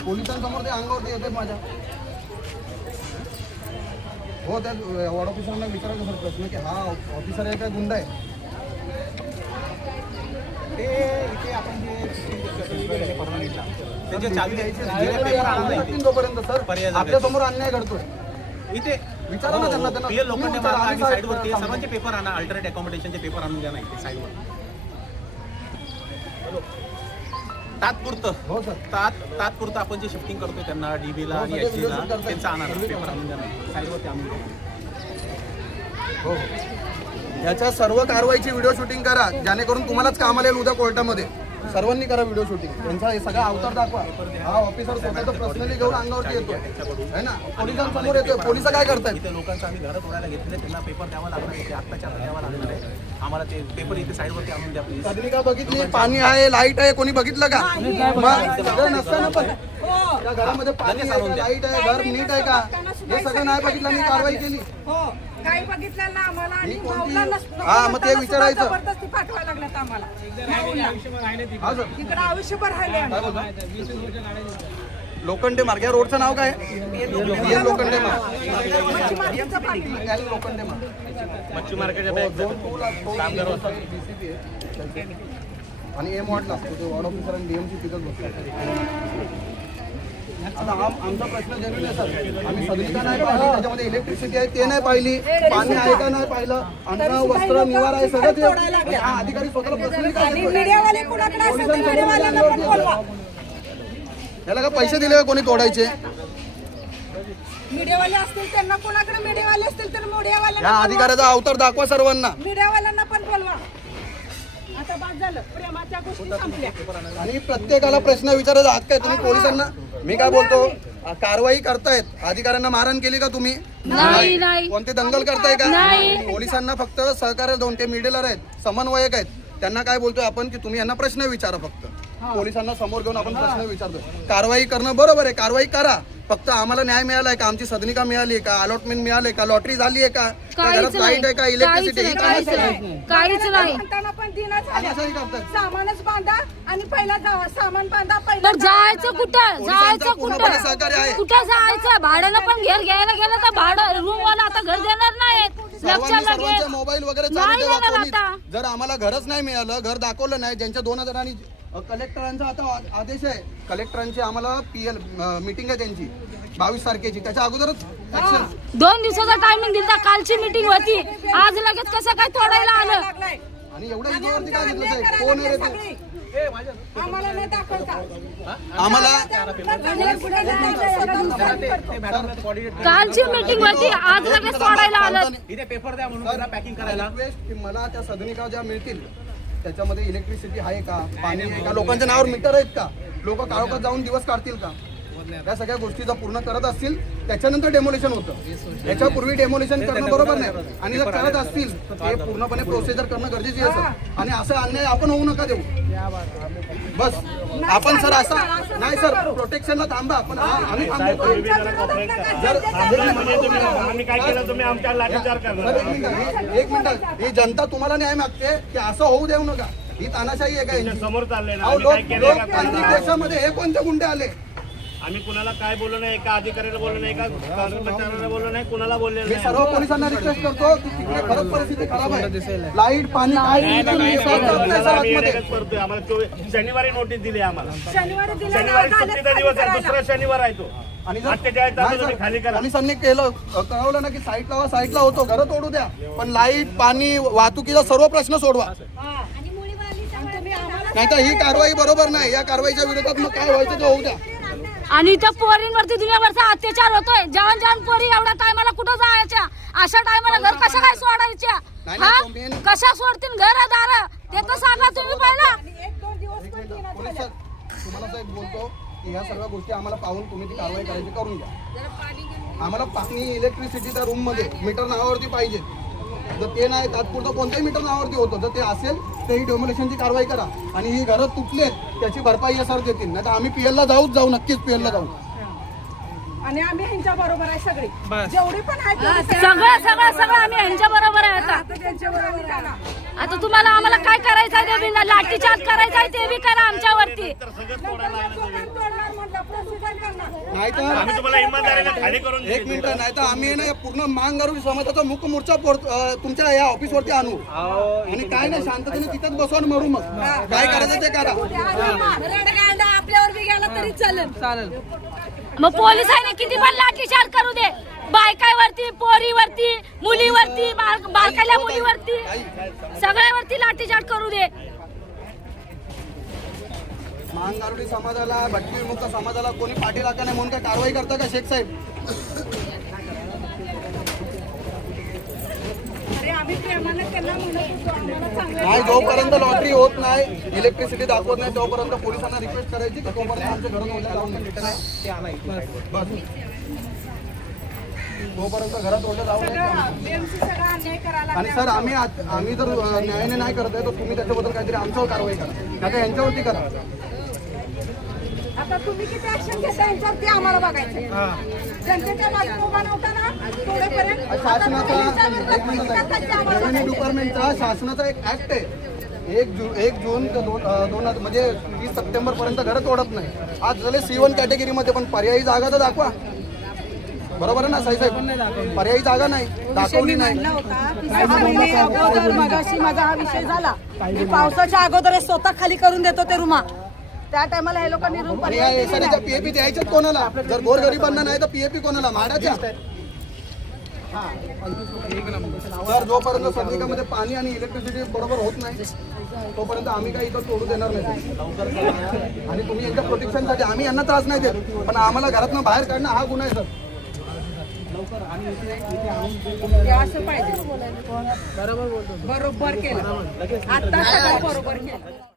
पोलिसांसमोर ते अंगावरती येते माझ्या. हो त्या वॉर्ड ऑफिसरला विचारायचं सर प्रश्न की हा ऑफिसर आहे काय गुंडा आहे. ते इथे आपण तोपर्यंत सर आपल्या समोर अन्याय घडतोय. इथे विचारा ना त्यांना. लोकांनी साईडवरती सर्वांचे पेपर आणा, अल्टरनेट अकोमोडेशनचे पेपर आणून द्या ना इथे साईडवर तात्पुरतं. हो सर तात्पुरतं आपण जे शिफ्टिंग करतोय त्यांना डीबीला आणि एसटीला त्यांचा आणा पेपर आणून द्या ना साईडवरती आणून द्या. हो याच्या सर्व कारवाईची व्हिडिओ शूटिंग करा जेणेकरून तुम्हालाच कामाला येईल उद्या कोर्टामध्ये. सर्वांनी करा व्हिडिओ शूटिंग. त्यांचा हे सगळा अवतार दाखवा. हा ऑफिसर स्वतःचा पर्सनली घेऊन अंगावरती येतो है ना, पोलिसांसमोर येतोय. पोलिस काय करतात इथे लोकांचं आम्ही घरं तोडायला घेतले, त्यांना पेपर द्यावा लागणार आहे, आत्ताच्या द्यावा लागणार आहे आम्हाला. ते पेपर इथे साईडवरती आणून द्या प्लीज. सदनिका बघितली, पाणी आहे, लाईट आहे, कोणी बघितलं का? सगळं नसतं ना, पण त्या घरामध्ये पाणी आहे, लाईट आहे, घर नीट आहे का, हे सगळं नाही बघितलं आणि कारवाई केली. काही बघितलं ना आम्हाला आणि हा मग ते विचारायचं. जबरदस्ती पाठवायला लागलं आम्हाला हा सर इकडे आयुष्यभर राहिले. लोखंडे मार्ग या रोडचं नाव काय? लोखंडे मार्ग. लोखंडे मार्ग मच्छी मार्केटच्या आणि एम वॉर्डला वॉर्ड ऑफिसर आणि डीएमसी तिथंच बसतात. आता आमचा प्रश्न जेन्युइन आहे सर. आम्ही सदनिका नाही पाहिली, त्याच्यामध्ये इलेक्ट्रिसिटी आहे ते नाही पाहिली, पाणी आहे का नाही पाहिलं, अन्न वस्त्र निवारा आहे सगळं ते अधिकारी स्वतःला पर्सनली काय याला का पैसे दिले कोणी तोडायचे? मीडियावाले असतील त्यांना, कोणाकडे मीडियावाले असतील तर या मीडियावाल्यांना, अधिकाऱ्याचा अवतार दाखवा सर्वांना. मीडियावाल्यांना पण बोलवा. आता बाद झालं, प्रेमाच्या गोष्टी संपल्या. आणि प्रत्येकाला प्रश्न विचारायचा हक्क आहे. तुम्ही पोलिसांना, मी काय बोलतो, कारवाई करतायत, अधिकाऱ्यांना मारहाण केली का तुम्ही? नाही. कोणते दंगल करताय का? पोलिसांना फक्त सहकार्य देऊन, ते मीडियाला आहेत, समन्वयक आहेत, त्यांना काय बोलतोय आपण की तुम्ही यांना प्रश्न विचारा. फक्त पोलिसांना समोर घेऊन आपण प्रश्न विचारतोय. कारवाई करणं बरोबर आहे, कारवाई करा. फक्त आम्हाला न्याय मिळालाय का? आमची सदनिका मिळाली का? अलॉटमेंट मिळाले का? लॉटरी झाली आहे का? घरात लाईट आहे का? इलेक्ट्रिसिटी काहीच नाही. पण दिनाच सामानच बांधा आणि पहिला जावा, सामान बांधा पहिला. तर जायचं कुठं? जायचं कुठं? सहकार्य आहे. कुठं जायचं? भाड्यानं पण घर घ्यायला गेलं तर भाडं रूम वाला आता घर देणार नाहीत. सर्वांचे मोबाईल वगैरे चालू ठेवा. नाही कोणी आता. जर आम्हाला घरच नाही मिळालं, घर दाखवलं नाही, ज्यांच्या 2000 आणि कलेक्टरांचा आता आदेश आहे, कलेक्टरांची आम्हाला पीएल मीटिंग आहे त्यांची 22 तारखेची, त्याच्या अगोदरच ऍक्शन. 2 दिवसाचा टायमिंग दिला. कालची मीटिंग होती, आज लगेच कसं काय तोडायला आलं? आणि एवढ्या इथवरती काय घेतलं साहेब? कोण आहे रे तू? आम्हाला नाही दाखवता. आम्हाला कालची मीटिंग होती, आज लगेच तोडायला आलं. इथे पेपर द्या म्हणून त्यांना पॅकिंग करायला. रिक्वेस्ट की मला त्या सदनिका ज्या मिळतील त्याच्यामध्ये इलेक्ट्रिसिटी आहे का, पाणी आहे का, लोकांच्या नावावर मीटर आहेत का, लोक काळोखात जाऊन दिवस काढतील का, या सगळ्या गोष्टी जर पूर्ण करत असतील त्याच्यानंतर डेमोलेशन होतं. याच्यापूर्वी डेमोलेशन करणं बरोबर नाही. आणि जर करत असतील ते पूर्णपणे प्रोसिजर करणं गरजेची आहे. आणि असं अन्याय आपण होऊ नका देऊ. बस आपण सर असं नाही सर, प्रोटेक्शनला थांबा. आपण आम्ही थांबतो. आम्ही काय केलं, तुम्ही आमच्या लाठीचार करणार. एक मिनिट, ही जनता तुम्हाला न्याय मागते की असं होऊ देऊ नका. ही तानाशाही आहे का? समोर चाललंय ना. अहो, लोकतांत्रिक देशामध्ये हे कोणते गुंडे आले? आम्ही कुणाला काय बोललो नाही, एका अधिकाऱ्याला बोललो नाही, एका कर्मचाऱ्याला बोललो नाही, कुणाला बोललेलं मी नाही. सर्व पोलिसांना रिक्वेस्ट करतो की तिकडे खरंच परिस्थिती खराब आहे. लाईट पाणी काय आम्ही येण्याकच करतोय. आम्हाला शनिवारी नोटीस दिली आम्हाला. शनिवारी दिलं शनिवारी सुट्टीचा दिवस आहे, दुसरा शनिवार आहे तो. आणि जर 48 तास तुम्ही खाली करा. पोलिसांनी केलं, कळवलं ना की साईटला होतो, घरं तोडू द्या, पण लाईट पाणी वाहतुकीचा सर्व प्रश्न सोडवा. नाही तर ही कारवाई बरोबर नाही. या कारवाईच्या विरोधात मग काय व्हायचं ते होऊ द्या. आणि त्या पोरींवरती दुनियाभरचा अत्याचार होतोय. जवान पोरी एवढ्या टायमाला कुठं जायच्या? अशा टायमाला घर कशा काय सोडायच्या? हा, कशा सोडतील घर दार? ते तर सांगा तुम्ही पहिला. पोलीस सर, तुम्हाला साहेब बोलतो की ह्या सर्व गोष्टी आम्हाला पाहून तुम्ही ती कारवाई करायची करून द्या. आम्हाला पाणी, इलेक्ट्रिसिटी त्या रूम मध्ये मीटर नावावरती पाहिजे. जर ते नाही, तात्पुरतं कोणत्याही मीटर नावावरती होतं, जर ते असेल तर ही डेमोलेशनची कारवाई करा. आणि ही घरं तुटलेत त्याची भरपाई या सर देतील. नाही तर आम्ही पीएलला जाऊ, नक्कीच पीएलला जाऊ. आणि आम्ही ह्यांच्या बरोबर आहे सगळी, जेवढी पण आहे सगळं आम्ही ह्यांच्या बरोबर आहे. आता तुम्हाला आम्हाला काय करायचं आहे? ते लाठीचार्ज करायचा आहे ते बी करा आमच्यावरती. तोडणार म्हटलं, प्रोसिजर नाहीतर आम्ही तुम्हाला इमानदारीने खाली करून एक मिनिट, नाही तर आम्ही ना पूर्ण मांगारू समाजाचा मुख मोर्चा तुमच्या या ऑफिसवरती आणू आणि काय नाही शांततेने तिथेच बसवून मरू. मग काय करायचं ते करा. रडगांडा आपल्यावर बी गेला तरी चालेल. मग पोलिसांनी किती पण लाठीचार्ज करू दे, बायकावरती, पोरीवरती, मुलीवरती, बारकाल्या मुलीवरती, सगळ्यावरती लाठीचार्ज करू दे. मांगारुडी समाजाला, भटकी विमुक्त समाजाला कोणी पाठी राखा नाही म्हणून काय कारवाई करता का शेख साहेब? अरे आम्ही प्रेमाने त्यांना म्हणत होतो आम्हाला चांगलं नाही, जोपर्यंत लॉटरी होत नाही, इलेक्ट्रिसिटी दाखवत नाही, तोपर्यंत पोलिसांना रिक्वेस्ट करायची की तोपर्यंत आमच्या घरून ओढ्या लावून बस. तोपर्यंत घरात ओढ्या लावून BMC सगळा अन्याय करायला आणि सर आम्ही जर न्यायाने नाही करत आहे तर तुम्ही त्याच्याबद्दल काहीतरी आमच्यावर कारवाई करा, नाही यांच्यावरती करा. आता तुम्ही किती ऍक्शन घेता यांच्यावर ते आम्हाला बघायचं. जनतेच्या बाजूने उभा नव्हता ना तोपर्यंत शासनाचा रेव्हेन्यू डिपार्टमेंटचा शासनाचा एक ऍक्ट आहे, 1 जून ते 2 म्हणजे 30 सप्टेंबर पर्यंत घरच ओढत नाही. आज झाले C1 कॅटेगरीमध्ये, पण पर्यायी जागा तर दाखवा. बरोबर आहे ना साहेब? पर्यायी जागा नाही, दाखवली नाही. अगोदर मगाशी माझा हा विषय झाला. मी पावसाच्या अगोदर हे स्वतः खाली करून देतो ते रुमा. त्या टायमाला हे लोकांनी रूम आणि या एसआरच्या पीएपी द्यायच्याच कोणाला? जर गोरगरिबांना नाही तर पीएपी कोणाला? म्हाडाच्या. तर जोपर्यंत सदनिकामध्ये पाणी आणि इलेक्ट्रिसिटी बरोबर होत नाही तोपर्यंत आम्ही काही इथं तोडू देणार नाही. आणि तुम्ही यांच्या प्रोटेक्शनसाठी, आम्ही यांना त्रास नाही देत, पण आम्हाला घरातनं बाहेर काढणं हा गुन्हा आहे सर. असं पाहिजे. बरोबर केलं. आता सगळं बरोबर केलं.